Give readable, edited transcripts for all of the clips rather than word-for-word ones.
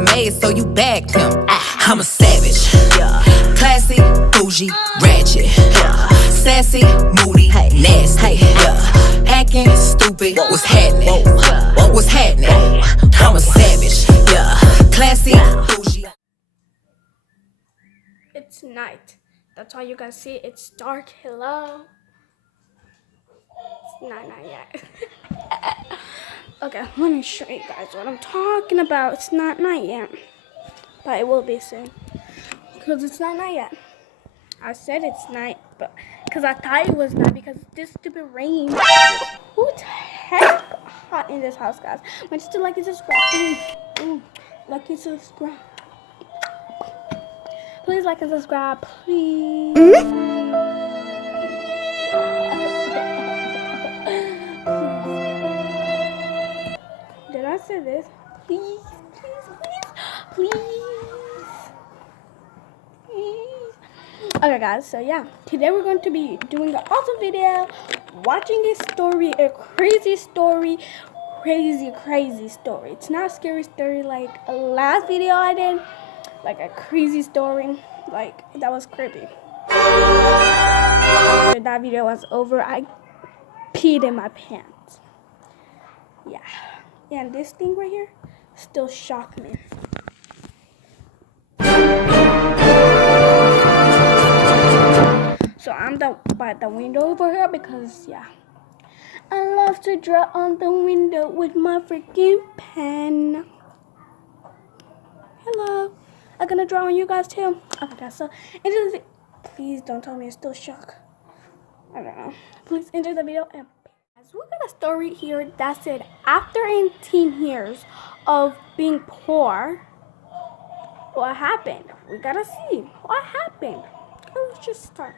made, so you bagged him. I'm a savage, classy, bougie, ratchet, sassy, moody, nasty, acting stupid. What's happening? What's happening? I'm a savage, classy, bougie. It's night. That's all you guys see. It's dark. Hello. It's not night yet. Okay, let me show you guys what I'm talking about. It's not night yet, but it will be soon because it's not night yet. I said it's night, but because I thought it was night because this stupid rain. Who's heck hot in this house, guys? But still like and subscribe. Like and subscribe. Please like and subscribe, please. Did I say this? Please, please. Okay, guys. So yeah, today we're going to be doing an awesome video, watching a story, a crazy story, crazy story. It's not a scary story like a last video I did. Like a crazy story, like that was creepy. After that video was over, I peed in my pants. Yeah, and this thing right here still shocked me. So I'm by the window over here because yeah, I love to draw on the window with my freaking pen. Hello. I'm gonna draw on you guys too. Okay, guys, so please don't tell me it's still shock. I don't know. Please enjoy the video. And we got a story here that said after 18 years of being poor, what happened? We gotta see what happened. Let's just start.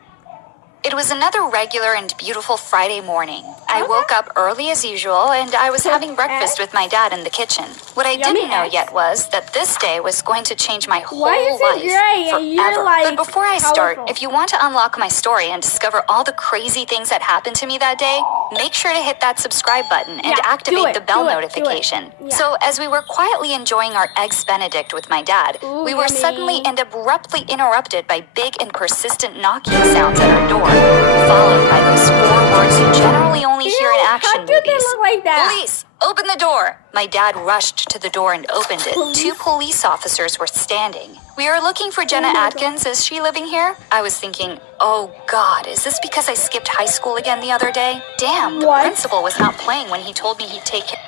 It was another regular and beautiful Friday morning. I woke up early as usual, and I was having breakfast with my dad in the kitchen. What I didn't know yet was that this day was going to change my whole life forever. But before I start, if you want to unlock my story and discover all the crazy things that happened to me that day, make sure to hit that subscribe button and activate the bell notification. So as we were quietly enjoying our Eggs Benedict with my dad, we were suddenly and abruptly interrupted by big and persistent knocking sounds at our door, followed by those 4 words you generally only hear in action movies. They look like that? Police, open the door. My dad rushed to the door and opened it. 2 police officers were standing. We are looking for Jenna Atkins. Is she living here? I was thinking, oh God, is this because I skipped high school again the other day? Damn, the principal was not playing when he told me he'd take care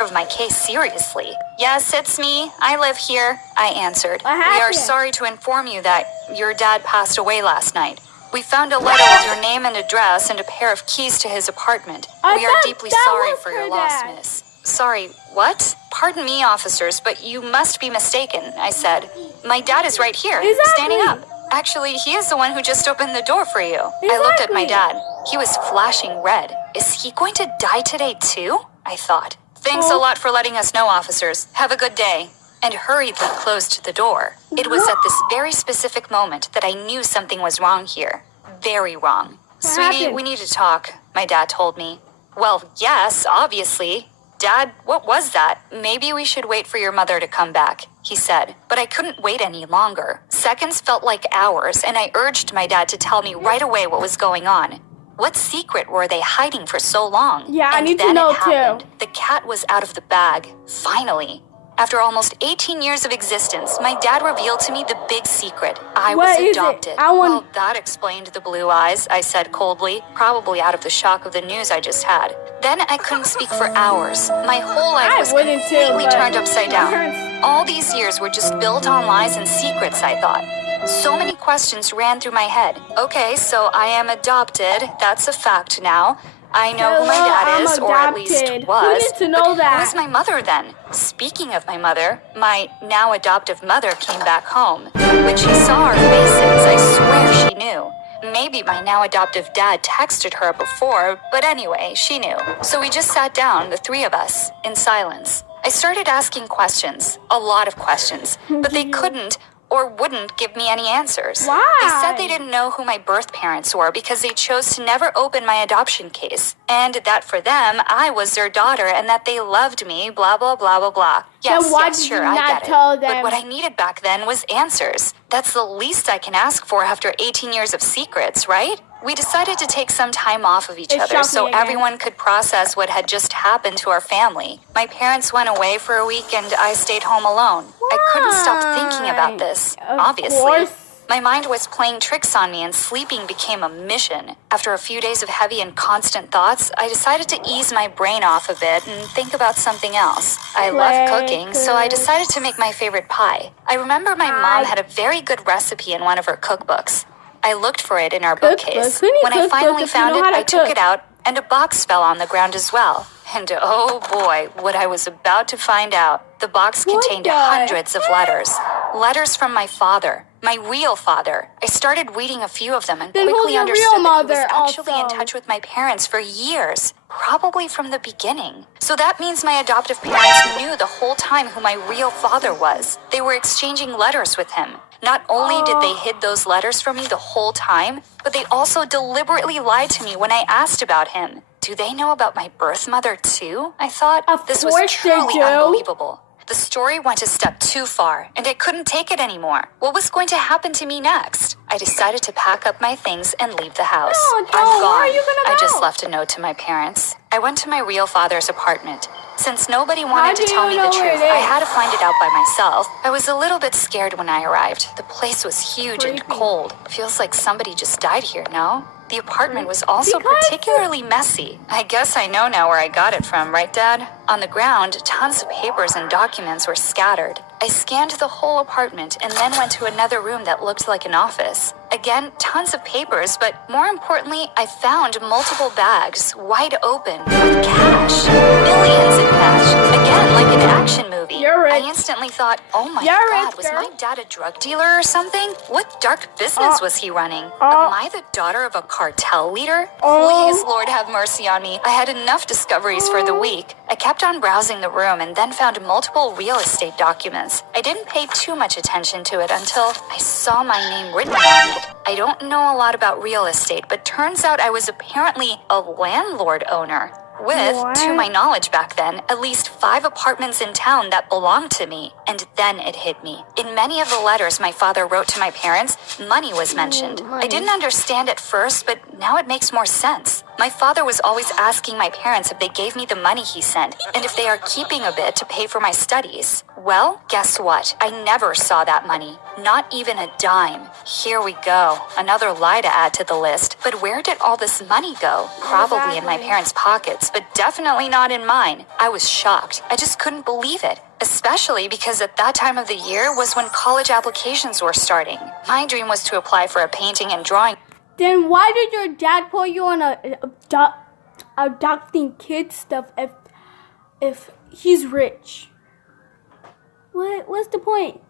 of my case seriously. Yes, it's me. I live here, I answered. We are sorry to inform you that your dad passed away last night. We found a letter with your name and address and a pair of keys to his apartment. We are deeply sorry for your loss, miss. Sorry, what? Pardon me, officers, but you must be mistaken, I said. My dad is right here, standing up. Actually, he is the one who just opened the door for you. I looked at my dad. He was flashing red. Is he going to die today too? I thought. Thanks a lot for letting us know, officers. Have a good day. And hurriedly closed the door. It was at this very specific moment that I knew something was wrong here. Very wrong. Sweetie, we need to talk, my dad told me. Well, yes, obviously. Dad, what was that? Maybe we should wait for your mother to come back, he said. But I couldn't wait any longer. Seconds felt like hours, and I urged my dad to tell me right away what was going on. What secret were they hiding for so long? Yeah, I need to know too. The cat was out of the bag, finally. After almost 18 years of existence, my dad revealed to me the big secret. I was adopted. Well, that explained the blue eyes, I said coldly, probably out of the shock of the news I just had. Then I couldn't speak for hours. My whole life was completely turned upside down. All these years were just built on lies and secrets, I thought. So many questions ran through my head. Okay, so I am adopted. That's a fact now. I know who my dad is, or at least was. Who needs to know that? Who is my mother then? Speaking of my mother, my now adoptive mother came back home. When she saw our faces, I swear she knew. Maybe my now adoptive dad texted her before, but anyway, she knew. So we just sat down, the 3 of us, in silence. I started asking questions, a lot of questions, but they couldn't or wouldn't give me any answers. Why? They said they didn't know who my birth parents were because they chose to never open my adoption case, and that for them, I was their daughter and that they loved me, blah, blah, blah, blah, blah. Yes, Then why yes, did sure, you I not get it. tell them? But what I needed back then was answers. That's the least I can ask for after 18 years of secrets, right? We decided to take some time off of each It other shocked so me again. everyone could process what had just happened to our family. My parents went away for a week and I stayed home alone. I couldn't stop thinking about this, Of obviously. course. My mind was playing tricks on me and sleeping became a mission. After a few days of heavy and constant thoughts, I decided to ease my brain off a bit and think about something else. I love cooking, so I decided to make my favorite pie. I remember my mom had a very good recipe in one of her cookbooks. I looked for it in our bookcase. Who needs When I cookbook finally if you found know it, how to I took cook? it out and a box fell on the ground as well. And oh boy, what I was about to find out. The box What contained the hundreds of letters. Letters from my father, my real father. I started reading a few of them and Then who's quickly your understood real that he mother was actually in also? touch with my parents for years, probably from the beginning. So that means my adoptive parents knew the whole time who my real father was. They were exchanging letters with him. Not only did they hid those letters from me the whole time, but they also deliberately lied to me when I asked about him. Do they know about my birth mother too? I thought. Of This was course they truly do. unbelievable. The story went a step too far, and I couldn't take it anymore. What was going to happen to me next? I decided to pack up my things and leave the house. No, I'm Joe, gone. where are you gonna I just go? left a note to my parents. I went to my real father's apartment. Since nobody How wanted to do tell you me the know where truth, it I is? had to find it out by myself. I was a little bit scared when I arrived. The place was huge and Creepy. cold. Feels like somebody just died here, no? The apartment was also Because- particularly messy. I guess I know now where I got it from, right, Dad? On the ground, tons of papers and documents were scattered. I scanned the whole apartment and then went to another room that looked like an office. Again, tons of papers, but more importantly, I found multiple bags, wide open, with cash. Millions in cash. Again, like an action movie. You're rich. I instantly thought, oh my You're God, rich, was girl. my dad a drug dealer or something? What dark business was he running? Am I the daughter of a cartel leader? Please, Lord, have mercy on me. I had enough discoveries for the week. I kept on browsing the room and then found multiple real estate documents. I didn't pay too much attention to it until I saw my name written on it. I don't know a lot about real estate, but turns out I was apparently a landlord owner. With, What? to my knowledge back then, at least 5 apartments in town that belonged to me. And then it hit me. In many of the letters my father wrote to my parents, money was mentioned. I didn't understand at first, but now it makes more sense. My father was always asking my parents if they gave me the money he sent, and if they are keeping a bit to pay for my studies. Well, guess what? I never saw that money. Not even a dime. Here we go. Another lie to add to the list. But where did all this money go? Probably in my Exactly. parents' pockets, but definitely not in mine. I was shocked. I just couldn't believe it. Especially because at that time of the year was when college applications were starting. My dream was to apply for a painting and drawing. Then why did your dad put you on adopting kids stuff if he's rich? What's the point?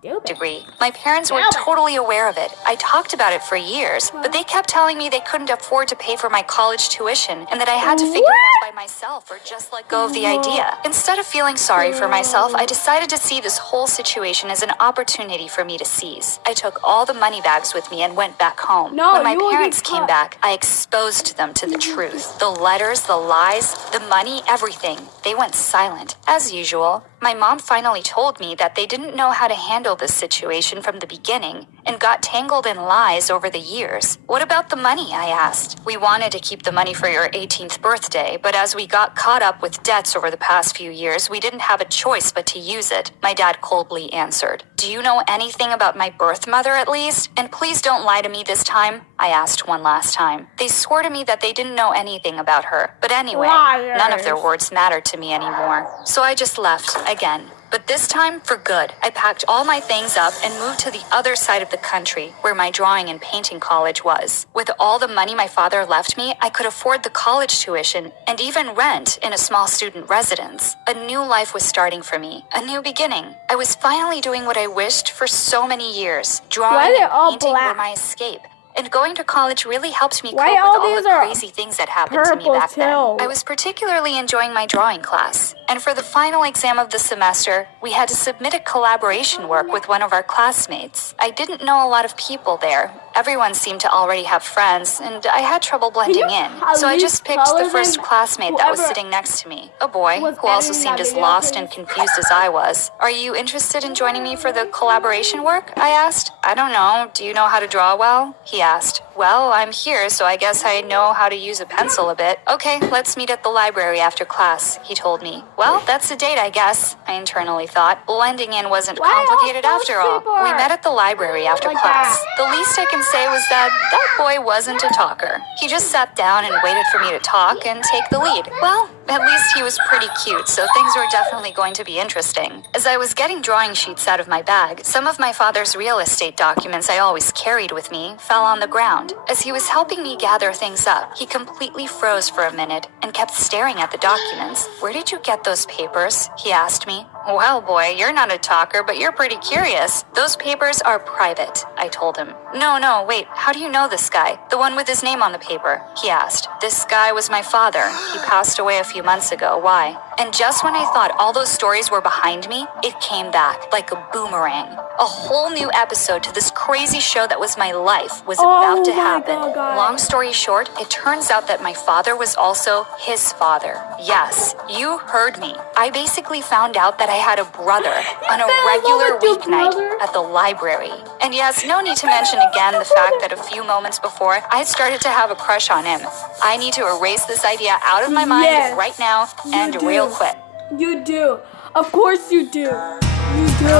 Stupid. Degree. My parents were Albert. totally aware of it. I talked about it for years, but they kept telling me they couldn't afford to pay for my college tuition and that I had to figure it out by myself or just let go of the idea. Instead of feeling sorry for myself, I decided to see this whole situation as an opportunity for me to seize. I took all the money bags with me and went back home. No, when my you will get parents came caught. back, I exposed them to the truth. The letters, the lies, the money, everything. They went silent, as usual. My mom finally told me that they didn't know how to handle this situation from the beginning and got tangled in lies over the years. What about the money? I asked. We wanted to keep the money for your 18th birthday, but as we got caught up with debts over the past few years, we didn't have a choice but to use it, my dad coldly answered. Do you know anything about my birth mother at least? And please don't lie to me this time, I asked one last time. They swore to me that they didn't know anything about her, but anyway, Liars. none of their words mattered to me anymore. So I just left again. But this time, for good, I packed all my things up and moved to the other side of the country, where my drawing and painting college was. With all the money my father left me, I could afford the college tuition and even rent in a small student residence. A new life was starting for me, a new beginning. I was finally doing what I wished for so many years. Why Drawing are they and all painting black? were my escape. And going to college really helped me cope Why with all all these the are crazy things that happened to me purple back then. too? I was particularly enjoying my drawing class. And for the final exam of the semester, we had to submit a collaboration work with one of our classmates. I didn't know a lot of people there. Everyone seemed to already have friends, and I had trouble blending in. So I just picked the first classmate that was sitting next to me, a boy who also seemed as lost and confused as I was. Are you interested in joining me for the collaboration work? I asked. I don't know. Do you know how to draw well? He asked. Well, I'm here, so I guess I know how to use a pencil a bit. Okay, let's meet at the library after class, he told me. Well, that's a date, I guess, I internally thought. Blending in wasn't complicated after all. We met at the library after class. The least I can say was that boy wasn't a talker. He just sat down and waited for me to talk and take the lead. Well, at least he was pretty cute, so things were definitely going to be interesting. As I was getting drawing sheets out of my bag, some of my father's real estate documents I always carried with me fell on the ground. As he was helping me gather things up, he completely froze for a minute and kept staring at the documents. Where did you get those papers? He asked me. Well, boy, you're not a talker, but you're pretty curious. Those papers are private, I told him. No, wait, how do you know this guy? The one with his name on the paper, he asked. This guy was my father. He passed away a few months ago. Why? And just when I thought all those stories were behind me, it came back like a boomerang. A whole new episode to this crazy show that was my life was about to happen. Long story short, it turns out that my father was also his father. Yes, you heard me. I basically found out that I had a brother on a regular weeknight at the library. And yes, no need to mention again the fact that a few moments before, I had started to have a crush on him. I need to erase this idea out of my mind right now and real quick. You do. Of course you do. You do.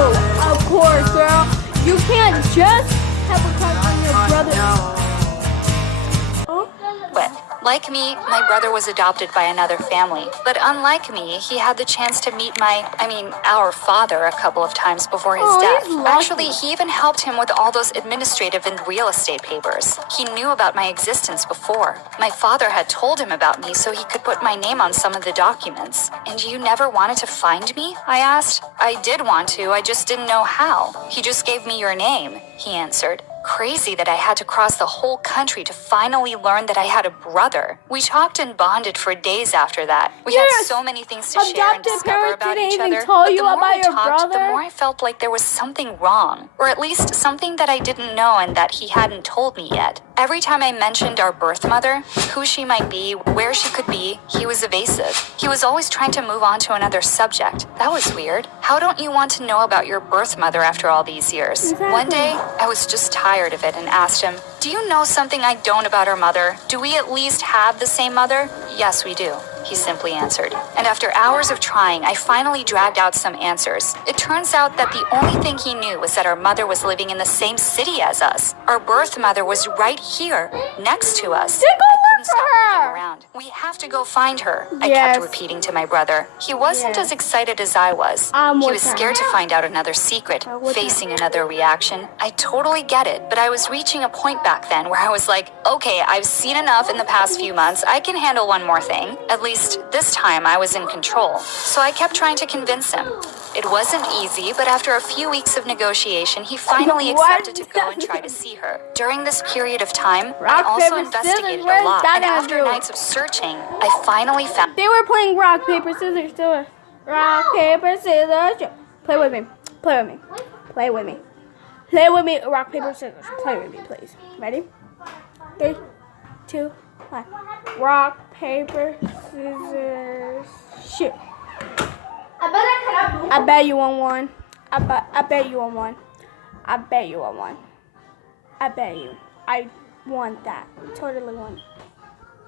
Of course, girl. You can't just have a crush on your brother. Quick. Like me, my brother was adopted by another family. But unlike me, he had the chance to meet our father a couple of times before his death. Actually, he even helped him with all those administrative and real estate papers. He knew about my existence before. My father had told him about me so he could put my name on some of the documents. And you never wanted to find me? I asked. I did want to, I just didn't know how. He just gave me your name, he answered. Crazy that I had to cross the whole country to finally learn that I had a brother. We talked and bonded for days after that. We had so many things to share and discover about each other. But the more we talked, the more I felt like there was something wrong. Or at least something that I didn't know and that he hadn't told me yet. Every time I mentioned our birth mother, who she might be, where she could be, he was evasive. He was always trying to move on to another subject. That was weird. How don't you want to know about your birth mother after all these years? One day, I was just tired of it and asked him, do you know something I don't about our mother? Do we at least have the same mother? Yes, we do, he simply answered. And after hours of trying, I finally dragged out some answers. It turns out that the only thing he knew was that our mother was living in the same city as us. Our birth mother was right here, next to us. I couldn't stop looking around. We have to go find her, I kept repeating to my brother. He wasn't as excited as I was. He was scared to find out another secret, facing another reaction. I totally get it, but I was reaching a point back then where I was like, okay, I've seen enough in the past few months. I can handle one more thing. At least this time I was in control. So I kept trying to convince him. It wasn't easy, but after a few weeks of negotiation, he finally accepted to go and try to see her. During this period of time, I also investigated a lot, and after nights of searching, I finally found... They were playing rock, paper, scissors too. Rock, paper, scissors. Play with me. Play with me. Play with me. Play with me. Rock, paper, scissors. Play with me, please. Ready? 3, 2, 1. Rock, paper, scissors, shoot. I bet you won one. I bet you won one. I bet you won one. I bet you. I won that. Totally won.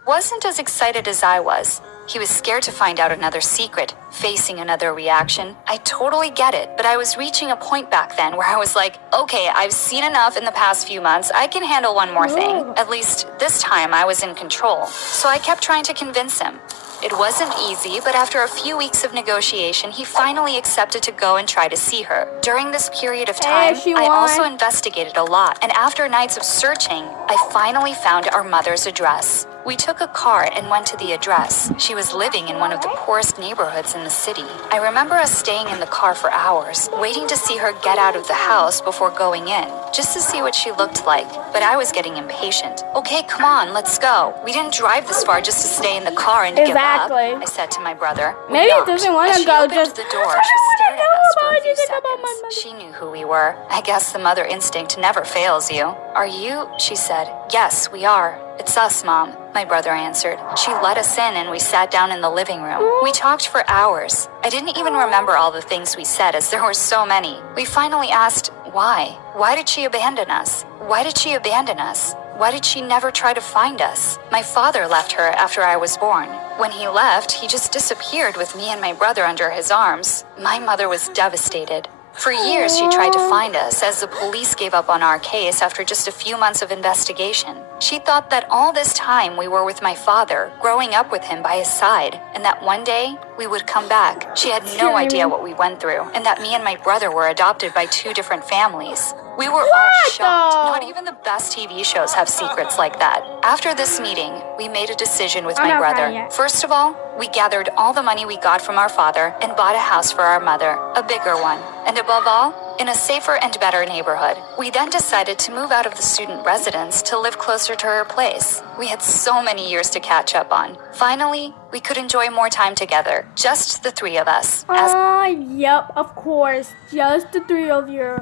Wasn't as excited as I was. He was scared to find out another secret, facing another reaction. I totally get it, but I was reaching a point back then where I was like, okay, I've seen enough in the past few months. I can handle one more thing. At least this time I was in control. So I kept trying to convince him. It wasn't easy, but after a few weeks of negotiation, he finally accepted to go and try to see her. During this period of time, I also investigated a lot, and after nights of searching, I finally found our mother's address. We took a car and went to the address. She was living in one of the poorest neighborhoods in the city. I remember us staying in the car for hours, waiting to see her get out of the house before going in, just to see what she looked like. But I was getting impatient. Okay, come on, let's go. We didn't drive this far just to stay in the car and give up, I said to my brother. Maybe he doesn't want to go, just the door. She stared at us for a few seconds. She knew who we were. I guess the mother instinct never fails you. Are you? She said. Yes, we are. It's us, Mom, my brother answered. She let us in and we sat down in the living room. We talked for hours. I didn't even remember all the things we said as there were so many. We finally asked, why? Why did she abandon us? Why did she abandon us? Why did she never try to find us? My father left her after I was born. When he left, he just disappeared with me and my brother under his arms. My mother was devastated. For years, she tried to find us as the police gave up on our case after just a few months of investigation. She thought that all this time we were with my father, growing up with him by his side, and that one day we would come back. She had no idea what we went through, and that me and my brother were adopted by 2 different families. We were all shocked. Not even the best TV shows have secrets like that. After this meeting, we made a decision with my brother. First of all, we gathered all the money we got from our father and bought a house for our mother, a bigger one. And above all, in a safer and better neighborhood. We then decided to move out of the student residence to live closer to her place. We had so many years to catch up on. Finally, we could enjoy more time together, just the 3 of us. Yep, of course, just the 3 of you.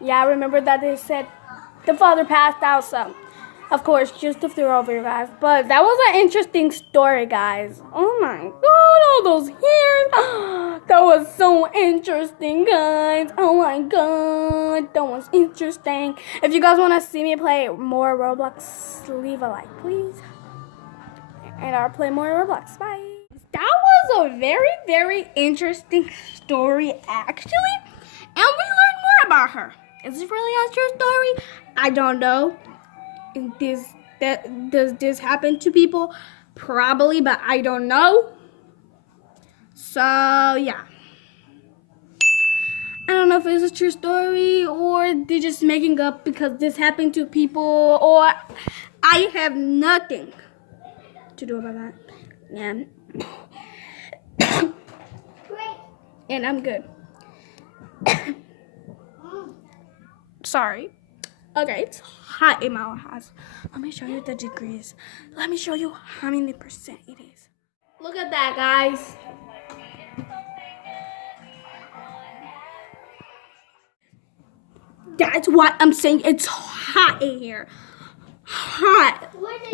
Yeah, I remember that they said the father passed out some. Of course, just the 3 of you guys. But that was an interesting story, guys. Oh my god, all those hairs. That was so interesting, guys. Oh my god, that was interesting. If you guys want to see me play more Roblox, leave a like, please. And I'll play more Roblox. Bye. That was a very, very interesting story, actually. And we learned more about her. Is this really a true story? I don't know. Does this happen to people? Probably, but I don't know. So, yeah. I don't know if it's a true story or they're just making up because this happened to people, or I have nothing to do about that. And I'm good. Sorry. Okay, it's hot in my house. Let me show you the degrees. Let me show you how many percent it is. Look at that, guys. That's what I'm saying. It's hot in here. Hot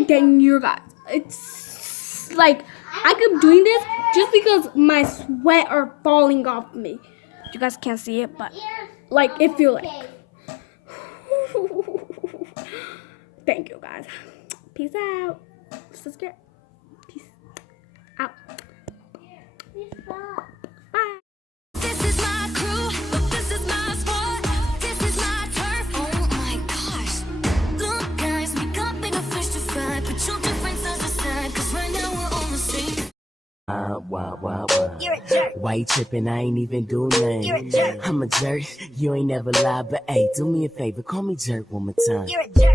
than you guys. It's like I keep doing this just because my sweat are falling off me. You guys can't see it, but like it feels like. Thank you, guys. Peace out. Subscribe. Peace out. Bye. This is my crew. This is my sport. This is my turf. Oh my gosh. Look, guys, we got bigger fish to fry. Put your differences aside, 'cause right now we're on the same. You're a jerk. Why you trippin'? I ain't even do nothing. You're a jerk. I'm a jerk. You ain't never lied, but hey, do me a favor. Call me jerk one more time. You're a jerk.